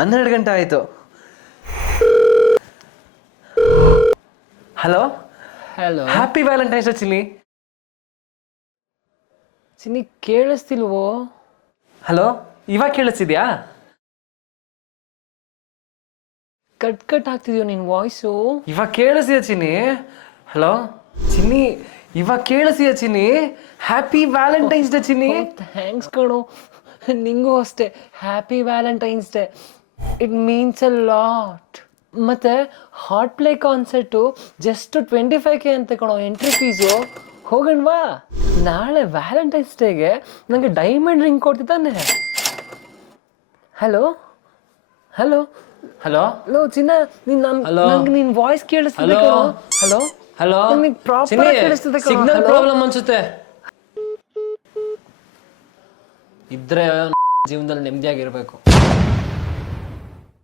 12 ಗಂಟೆ ಆಯಿತು. Hello hello happy Valentine's day ಚಿನ್ನಿ. ಚಿನ್ನಿ ಕೇಳಿಸ್ತಿಲ್ವೋ? Hello ಇವಾಗ ಕೇಳಿಸ್ತಿದ್ಯಾ? ಕಟ್ ಕಟ್ ಆಗ್ತಿದ್ಯೋ ನಿನ್ನ ವಾಯ್ಸು. ಇವಾಗ ಕೇಳಿಸ್ತೀಯ ಚಿನ್ನಿ? ಹಲೋ ಚಿನ್ನಿ ಇವಾಗ ಕೇಳಿಸ್ತೀಯ ಚಿನ್ನಿ? ಹ್ಯಾಪಿ ವ್ಯಾಲೆಂಟೈನ್ಸ್ ಡೇ ಚಿನ್ನಿ. ಥ್ಯಾಂಕ್ಸ್ ಕಣೋ, ನಿಂಗೂ ಅಷ್ಟೇ happy Valentine's day. It means a lot. ಮತ್ತೆ hot play concert just 25K ಅಂತ ಕಣೋ ಎಂಟ್ರಿ ಫೀಸು. ಹೋಗಣ್ವಾ? ನಾಳೆ ವ್ಯಾಲೆಂಟೈನ್ಸ್ ಡೇಗೆ ನನಗೆ ಡೈಮಂಡ್ ರಿಂಗ್ ಕೊಡ್ತಿದ್ದಾನೆ. ಹಲೋ ಹಲೋ ಹಲೋ ಹಲೋ ಚಿನ್ನ, ನಂಗೆ ನಿನ್ನ ವಾಯ್ಸ್ ಕೇಳಿಸ್ತಿದೆ ಕಣೋ. ಹಲೋ ಹಲೋ ನನಗೆ ಪ್ರಾಪರ್ ಆಗಿ ಕೇಳಿಸ್ತಿದೆ ಕಣೋ. ಸಿಗ್ನಲ್ ಪ್ರಾಬ್ಲಮ್ ಅನ್ಸುತ್ತೆ. ಇದ್ರೆ ಜೀವನದಲ್ಲಿ ನೆಮ್ಮದಿಯಾಗಿರ್ಬೇಕು.